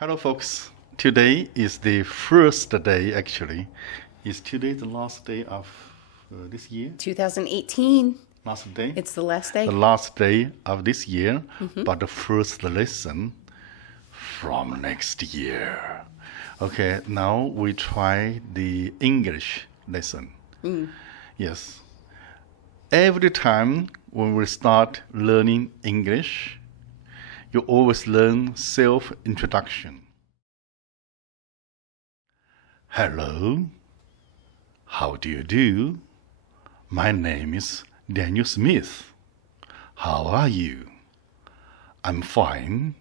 Hello, folks. Today is the first day, actually. Is today the last day of this year? 2018. Last day? It's the last day. The last day of this year, but the first lesson from next year. Okay, now we try the English lesson. Yes. Every time when we start learning English, you always learn self-introduction. Hello. How do you do? My name is Daniel Smith. How are you? I'm fine.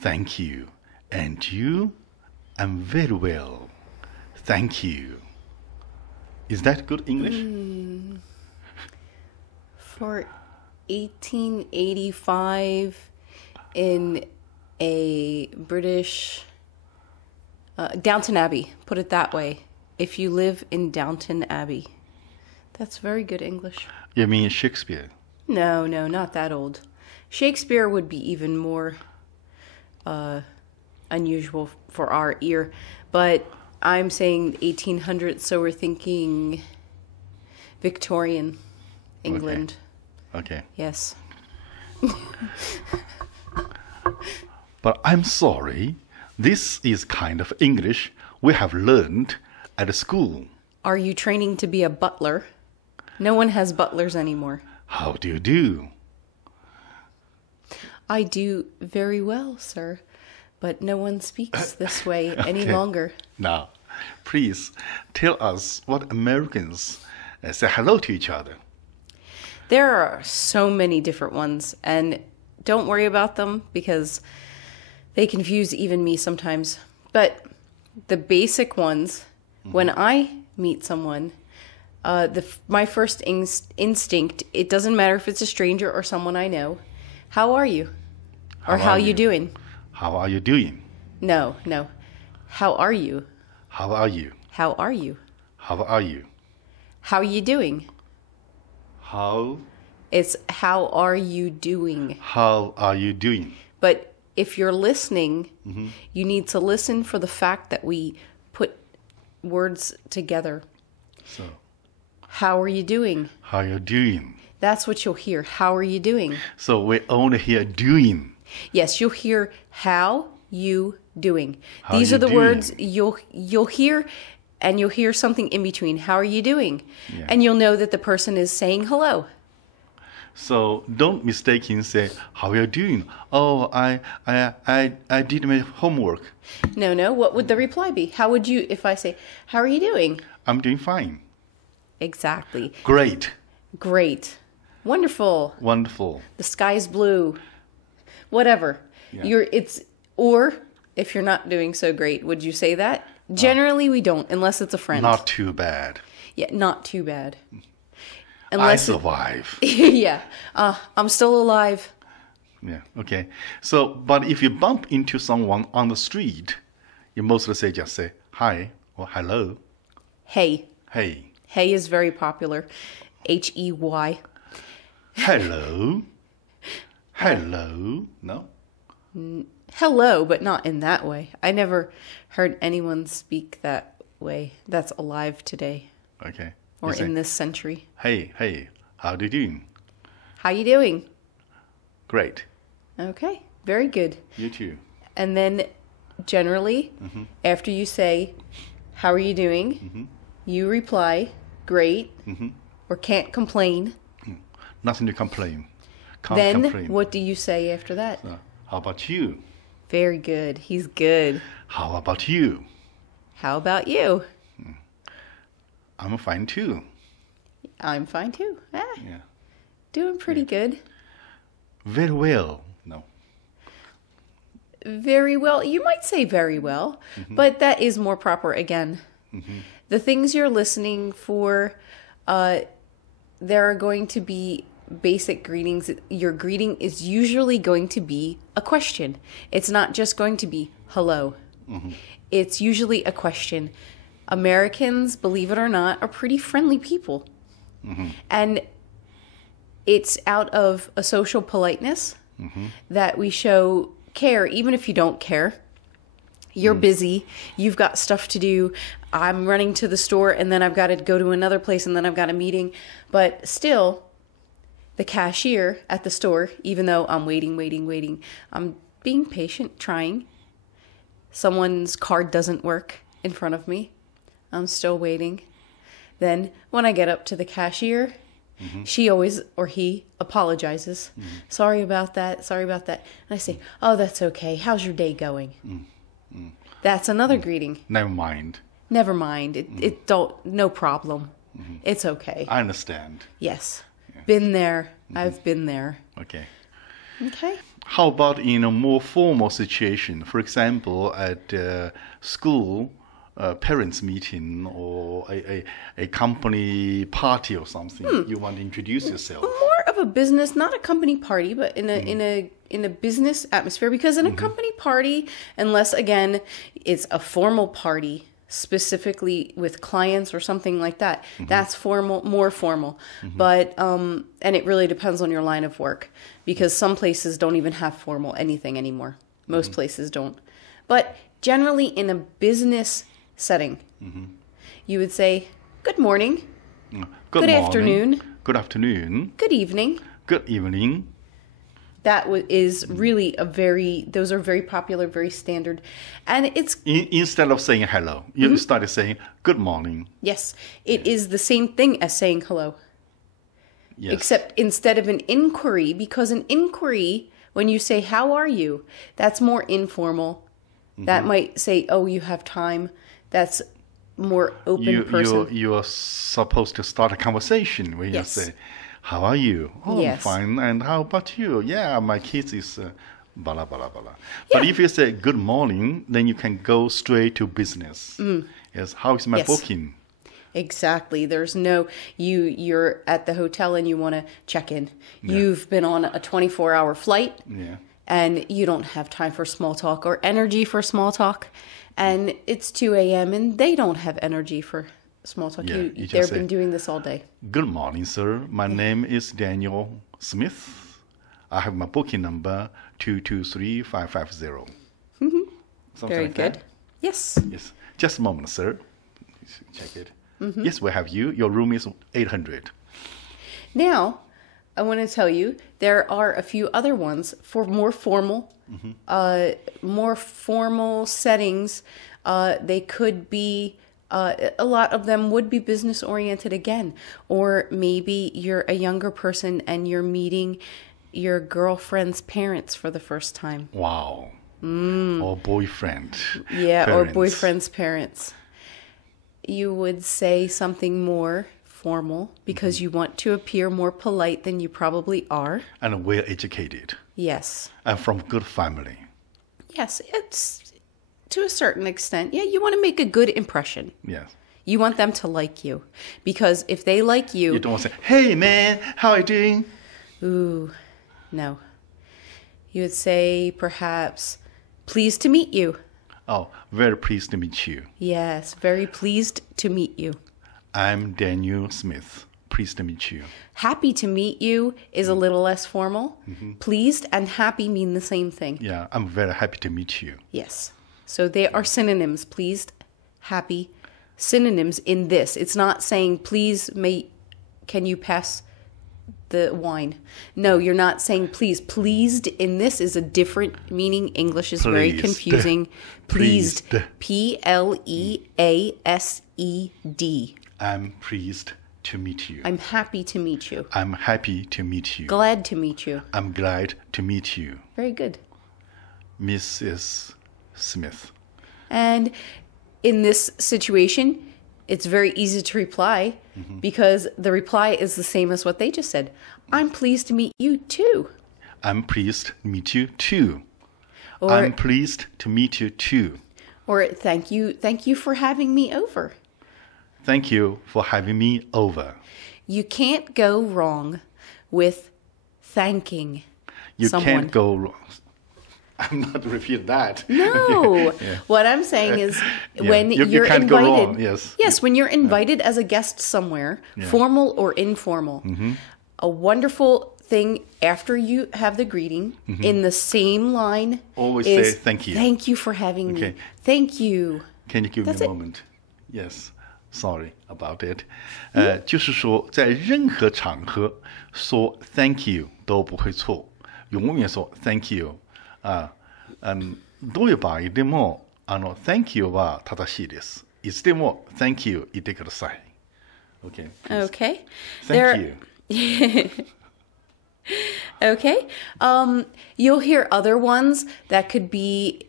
Thank you. And you? I'm very well. Thank you. Is that good English? For 1885 in a British... Downton Abbey, put it that way. If you live in Downton Abbey. That's very good English. You mean Shakespeare? No, not that old. Shakespeare would be even more unusual for our ear. But I'm saying 1800s, so we're thinking Victorian England. Okay. Yes. But I'm sorry. This is kind of English we have learned at school. Are you training to be a butler? No one has butlers anymore. How do you do? I do very well, sir. But no one speaks this way any longer. Now, please tell us what Americans say hello to each other. There are so many different ones, and don't worry about them because they confuse even me sometimes. But the basic ones, when I meet someone, my first instinct, it doesn't matter if it's a stranger or someone I know, how are you? Or how you doing? How are you doing? No. How are you? How are you? How are you? How are you? How are you doing? How? It's how are you doing? How are you doing? But if you're listening, you need to listen for the fact that we put words together. So, how are you doing? how are you doing? That's what you'll hear. How are you doing? So we only hear doing. Yes, you'll hear how you doing. How These you are the doing? words you'll hear, and you'll hear something in between. How are you doing? Yeah. And you'll know that the person is saying hello. So don't mistakenly say, how are you doing? Oh, I did my homework. No. What would the reply be? How would you, if I say, how are you doing? I'm doing fine. Exactly. Great. Great. Wonderful. Wonderful. The sky's blue. Whatever. Yeah. Or if you're not doing so great, would you say that? Generally, we don't, unless it's a friend. Not too bad. Yeah, not too bad. I survive. Yeah. I'm still alive. Yeah, okay. So, but if you bump into someone on the street, you mostly just say hi or hello. Hey. Hey. Hey is very popular. Hey. Hello. Hello. No? Hello, but not in that way. I never heard anyone speak that way that's alive today Okay. or You say, in this century. Hey, how do you doing? How you doing? Great. Okay, very good. You too. And then generally, after you say, how are you doing? You reply, great, or can't complain. Nothing to complain. Can't Then complain. what do you say after that? How about you? Very good. He's good. How about you? How about you? I'm fine too. I'm fine too. Yeah. Doing pretty good. Very well. No. Very well. You might say very well, but that is more proper again. The things you're listening for, there are going to be basic greetings. Your greeting is usually going to be a question. It's not just going to be hello. It's usually a question. Americans, believe it or not, are pretty friendly people. And it's out of a social politeness that we show care, even if you don't care. You're busy. You've got stuff to do. I'm running to the store and then I've got to go to another place and then I've got a meeting. But still, the cashier at the store, even though I'm waiting, I'm being patient, trying. Someone's card doesn't work in front of me. I'm still waiting. Then when I get up to the cashier, she always, or he, apologizes. Sorry about that. And I say, oh, that's okay. How's your day going? That's another greeting. Never mind. It don't, no problem. It's okay. I understand. Yes. Yeah. Been there. I've been there. Okay. Okay. How about in a more formal situation? For example, at school, parents meeting or a company party or something. You want to introduce yourself. More of a business, not a company party, but in a business atmosphere. Because in a company party, unless again it's a formal party specifically with clients or something like that, that's formal, more formal. But and it really depends on your line of work, because some places don't even have formal anything anymore. Most places don't. But generally in a business setting, you would say, good morning, good afternoon, good afternoon, good evening, good evening. That is really those are very popular, very standard. And it's... Instead of saying hello, you started saying good morning. Yes, it is the same thing as saying hello. Yes. Except instead of an inquiry, because an inquiry, when you say, how are you? That's more informal. That might say, oh, you have time. That's more open person. You are supposed to start a conversation when you say, how are you? Oh, I'm fine. And how about you? Yeah, my kids is blah, blah, blah, blah. Yeah. But if you say good morning, then you can go straight to business. Yes, how is my booking? Exactly. There's no, you're at the hotel and you want to check in. Yeah. You've been on a 24-hour flight. Yeah. And you don't have time for small talk or energy for small talk. And it's 2 a.m. and they don't have energy for small talk. Yeah, they've been doing this all day. Good morning, sir. My name is Daniel Smith. I have my booking number 223550. Very like good. That. Yes. Yes. Just a moment, sir. Check it. Yes, we have you. Your room is 800. Now, I want to tell you, there are a few other ones for more formal settings. They could be, a lot of them would be business oriented again. Or maybe you're a younger person and you're meeting your girlfriend's parents for the first time. Wow. Or boyfriend. Yeah, parents. Or boyfriend's parents. You would say something more formal because you want to appear more polite than you probably are. And well educated. Yes. And from good family. Yes, it's to a certain extent. Yeah, you want to make a good impression. Yes. You want them to like you. Because if they like you... You don't want to say, hey man, how are you doing? Ooh, no. You would say perhaps, pleased to meet you. Oh, very pleased to meet you. Yes, very pleased to meet you. I'm Daniel Smith. Pleased to meet you. Happy to meet you is a little less formal. Pleased and happy mean the same thing. Yeah, I'm very happy to meet you. Yes. So they are synonyms. Pleased, happy. Synonyms in this. It's not saying, please, can you pass the wine? No, you're not saying please. Pleased in this is a different meaning. English is very confusing. Pleased. P-L-E-A-S-E-D. I'm pleased to meet you. I'm happy to meet you. I'm happy to meet you. Glad to meet you. I'm glad to meet you. Very good. Mrs. Smith. And in this situation, it's very easy to reply because the reply is the same as what they just said. I'm pleased to meet you too. I'm pleased to meet you too. Or, I'm pleased to meet you too. Or thank you for having me over. Thank you for having me over. You can't go wrong with thanking someone. You can't go wrong. I'm not repeating that. No. Yeah. What I'm saying is when you're can't invited. Go wrong. Yes, when you're invited as a guest somewhere, formal or informal, a wonderful thing after you have the greeting, in the same line, Always is, say thank you. Thank you for having me. Okay. Thank you. Can you give me That's a it. moment? Yes, sorry about it. 就是说，在任何场合说 thank you 都不会错，永远说 thank you どういう場合でもthank you は正しいです。いつでも thank you 言ってください。Okay. Please. Okay. Thank you. Okay. You'll hear other ones that could be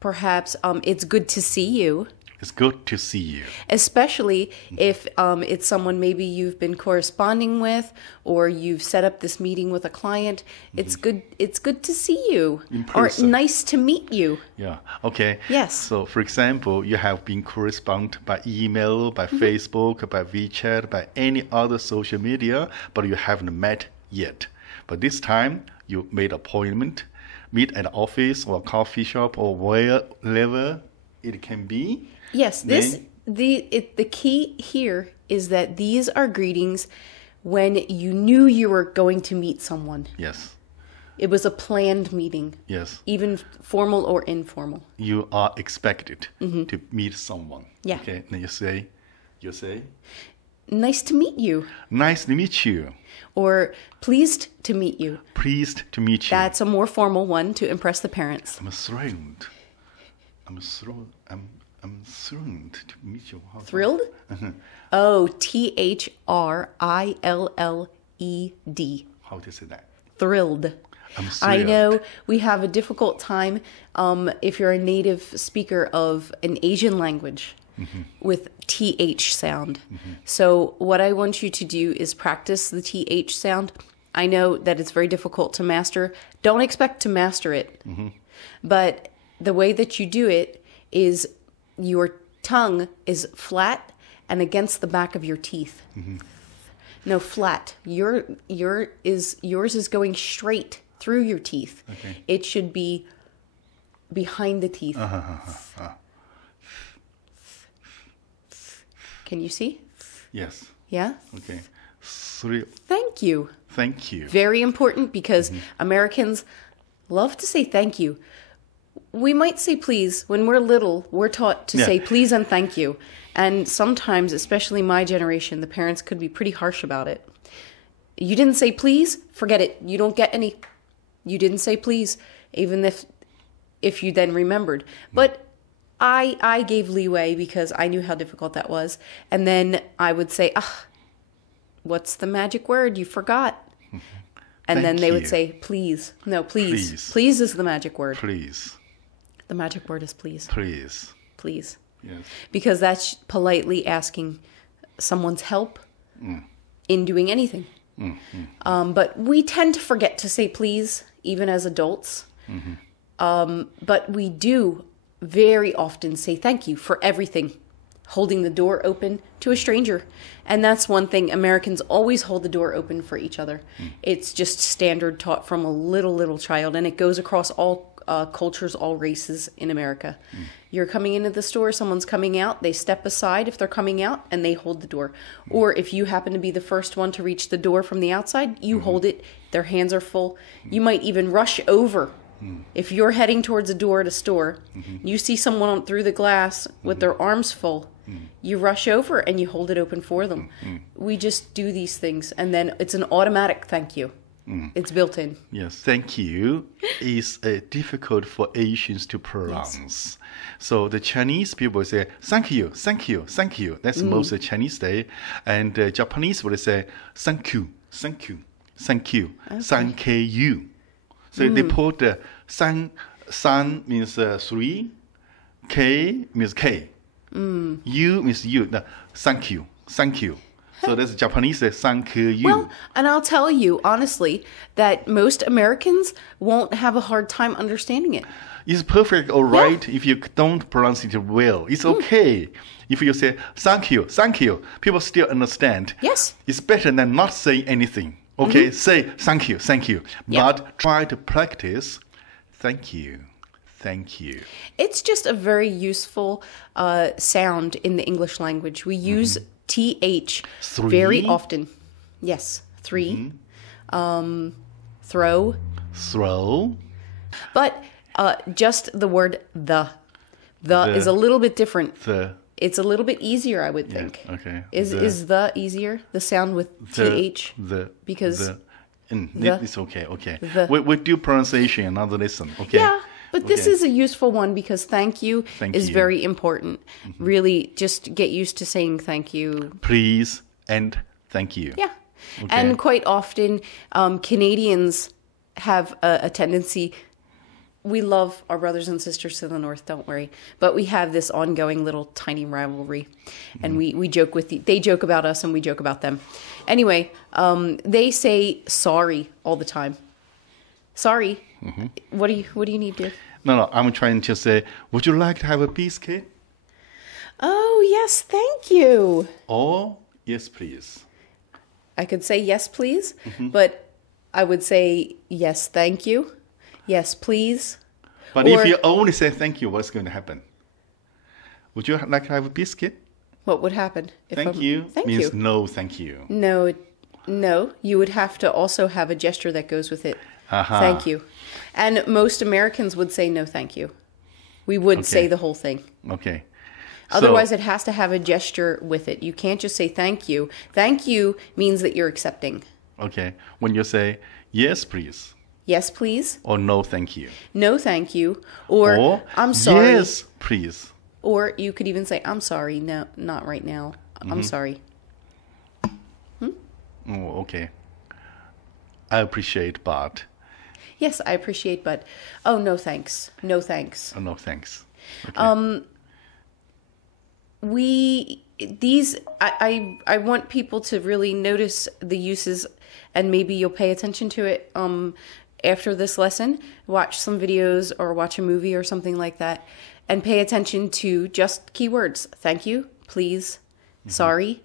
perhaps it's good to see you. It's good to see you. Especially if it's someone maybe you've been corresponding with, or you've set up this meeting with a client. It's good to see you. In Or person. nice to meet you. Yeah. Okay. Yes. So, for example, you have been corresponded by email, by Facebook, by WeChat, by any other social media, but you haven't met yet. But this time, you made an appointment, meet at an office or a coffee shop or wherever it can be. Yes, the key here is that these are greetings when you knew you were going to meet someone. Yes. It was a planned meeting. Yes. Even formal or informal. You are expected to meet someone. Yeah. Okay. Then you say, Nice to meet you. nice to meet you. Or pleased to meet you. Pleased to meet you. That's a more formal one to impress the parents. I'm thrilled. I'm thrilled to meet you. Thrilled? Oh, Thrilled. How to say that? Thrilled. I'm I thrilled. know we have a difficult time if you're a native speaker of an Asian language with TH sound. So what I want you to do is practice the TH sound. I know that it's very difficult to master. Don't expect to master it. But the way that you do it is your tongue is flat and against the back of your teeth. No, flat. Yours is going straight through your teeth. Okay. It should be behind the teeth. Can you see? Yes. Yeah? Okay. Thrilled. Thank you. Thank you. Very important because Americans love to say thank you. We might say please. When we're little, we're taught to Yeah. say please and thank you. And sometimes, especially my generation, the parents could be pretty harsh about it. You didn't say please? Forget it. You don't get any. You didn't say please, even if you then remembered. But I gave leeway because I knew how difficult that was. And then I would say, what's the magic word? You forgot. And then Thank they would you. say, please. No, please. Please. Please is the magic word. Please. The magic word is please. Please. Please. Yes. Because that's politely asking someone's help in doing anything. But we tend to forget to say please, even as adults. But we do very often say thank you for everything. Holding the door open to a stranger. And that's one thing. Americans always hold the door open for each other. It's just standard taught from a little child. And it goes across all cultures, all races in America. You're coming into the store, someone's coming out, they step aside if they're coming out, and they hold the door. Or if you happen to be the first one to reach the door from the outside, you hold it, their hands are full. You might even rush over. If you're heading towards a door at a store, you see someone through the glass with their arms full, you rush over and you hold it open for them. We just do these things, and then it's an automatic thank you. It's built in. Yes, thank you is difficult for Asians to pronounce. So the Chinese people say, thank you, thank you, thank you. That's most of Chinese say. And Japanese would say, thank you, thank you, thank you, thank you. So they put san means 3, K means K. U means you. No, thank you, thank you. So that's Japanese say thank you. Well, and I'll tell you honestly that most Americans won't have a hard time understanding it. It's perfect, all right, if you don't pronounce it well. It's okay. If you say thank you, people still understand. Yes. It's better than not saying anything. Okay, say thank you, Yeah. but try to practice thank you, thank you. It's just a very useful sound in the English language. We use TH very Three? often. Yes, 3. throw. Throw. But just the word the. The is a little bit different. It's a little bit easier, I would think. Okay. Is the easier? The sound with th? Because it's okay. Okay. We do pronunciation, another lesson. Okay. Yeah, but this is a useful one because thank you is very important. Really, just get used to saying thank you. Please and thank you. Yeah. Okay. And quite often, Canadians have a tendency. We love our brothers and sisters to the north, don't worry. But we have this ongoing little tiny rivalry. And we joke they joke about us and we joke about them. Anyway, they say sorry all the time. Sorry. What do you need, dear? No, I'm trying to say, would you like to have a biscuit? Oh, yes, thank you. Or, yes, please. I could say yes, please. But I would say yes, thank you. Yes, please. But if you only say thank you, what's going to happen? Would you like to have a biscuit? What would happen? Thank you means no, thank you. No, you would have to also have a gesture that goes with it. Thank you. And most Americans would say no, thank you. We would say the whole thing. Okay. Otherwise, it has to have a gesture with it. You can't just say thank you. Thank you means that you're accepting. Okay. When you say yes, please. Yes, please. Or no, thank you. No, thank you. Or I'm sorry. Yes, please. Or you could even say, I'm sorry. No, not right now. I'm sorry. Oh, okay. I appreciate, but. Yes, I appreciate, but. Oh, no, thanks. No, thanks. Oh, no, thanks. Okay. I want people to really notice the uses, and maybe you'll pay attention to it after this lesson. Watch some videos or watch a movie or something like that, and pay attention to just keywords. Thank you, please, sorry,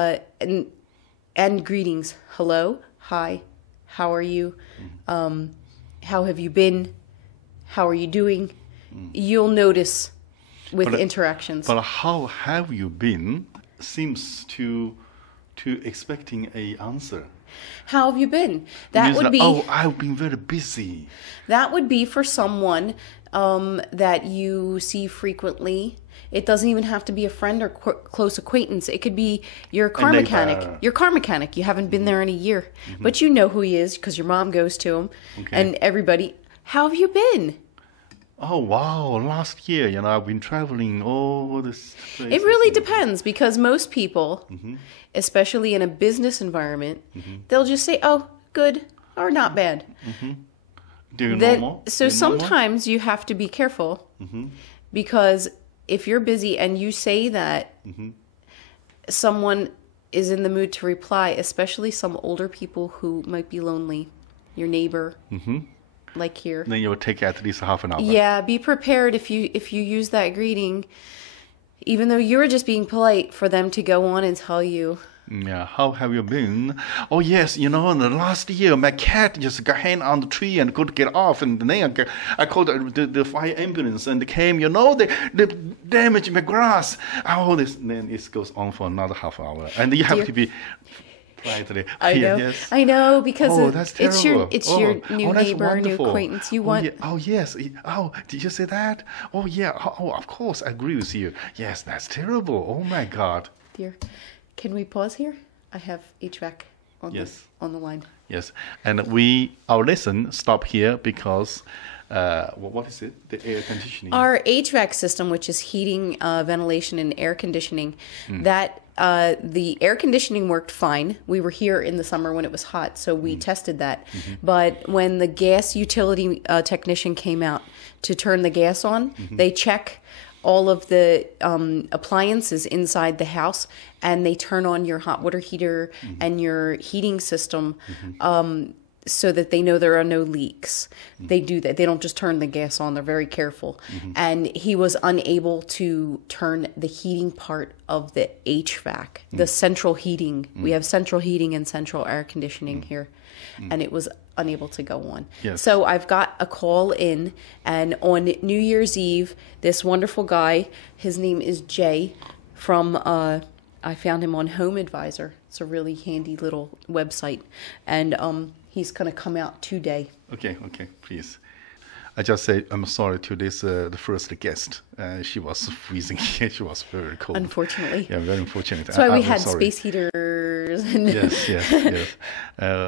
and greetings. Hello, hi, how are you? How have you been? How are you doing? You'll notice with interactions. But how have you been seems to expecting a answer. How have you been? That would be. Oh, I've been very busy. That would be for someone that you see frequently. It doesn't even have to be a friend or close acquaintance. It could be your car mechanic. Your car mechanic. You haven't been there in a year, but you know who he is because your mom goes to him, and everybody. How have you been? Oh, wow. Last year, I've been traveling all this places. It really depends because most people, especially in a business environment, they'll just say, oh, good or not bad. Do normal? So sometimes you have to be careful because if you're busy and you say that, someone is in the mood to reply, especially some older people who might be lonely, your neighbor. Like here. Then you will take at least half an hour. Yeah, be prepared if you use that greeting, even though you're just being polite, for them to go on and tell you. Yeah, how have you been? Oh yes, the last year my cat just got hang on the tree and couldn't get off, and then I called the fire ambulance and they came. They damaged my grass. Oh, then it goes on for another half hour, and you have to be. Politely. I know. Yes. I know because that's terrible. it's your new neighbor, new acquaintance. You want. Oh yes. Oh, did you say that? Oh yeah. Oh, of course. I agree with you. Yes, that's terrible. Oh my God. Dear, can we pause here? I have HVAC on the line. Yes, and our lesson stop here because. What is it? The air conditioning. Our HVAC system, which is heating, ventilation, and air conditioning, that the air conditioning worked fine. We were here in the summer when it was hot, so we tested that. But when the gas utility technician came out to turn the gas on, they check all of the appliances inside the house, and they turn on your hot water heater and your heating system. So that they know there are no leaks. They do that. They don't just turn the gas on. They're very careful. And he was unable to turn the heating part of the HVAC, the central heating. We have central heating and central air conditioning here. And it was unable to go on. Yes. So I've got a call in, and on New Year's Eve, this wonderful guy, his name is Jay from I found him on Home Advisor. It's a really handy little website. And he's going to come out today. Okay, please. I just say I'm sorry to this the first guest. She was freezing here. She was very cold. Unfortunately. Yeah, very unfortunate. That's why we I'm had sorry. space heaters. And Yes.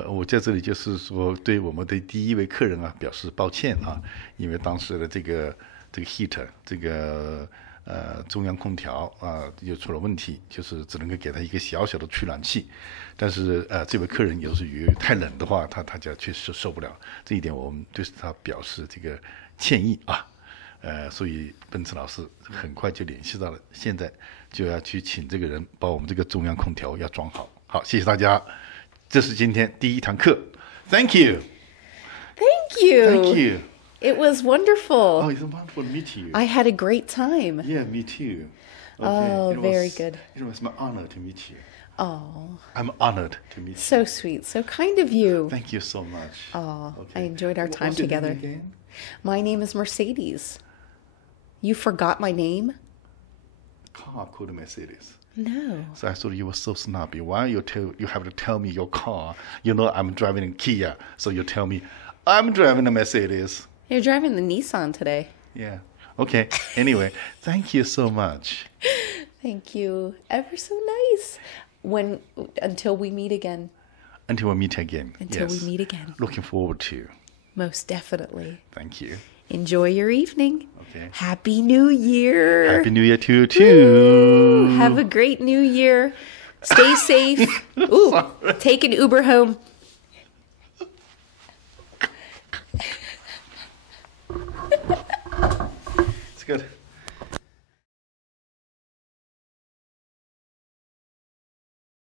我在这里就是说，对我们的第一位客人啊表示抱歉啊，因为当时的这个 heater 这个中央空调啊又出了问题，就是只能够给他一个小小的取暖器。但是这位客人有时于太冷的话，他就确实受不了。这一点我们对他表示这个歉意啊。所以奔驰老师很快就联系到了，现在就要去请这个人把我们这个中央空调要装好。好，谢谢大家，这是今天第一堂课。Thank you. It was wonderful. Oh, it's wonderful to meet you. I had a great time. Yeah, me too. Oh, very good. It was my honor to meet you. Oh, I'm honored to meet you. so sweet. So kind of you. Thank you so much. Oh, I enjoyed our time What's your together. name again? My name is Mercedes. You forgot my name? Car called Mercedes. No. So I thought you were so snobby. Why you have to tell me your car? You know I'm driving a Kia, so you tell me I'm driving a Mercedes. You're driving the Nissan today. Yeah. Okay. Anyway, thank you so much. Thank you. Ever so nice. Until we meet again. Until we meet again. Until Yes. we meet again. Looking forward to. Most definitely. Thank you. Enjoy your evening. Okay. Happy New Year. Happy New Year to you too. Have a great New Year. Stay safe. Ooh, take an Uber home.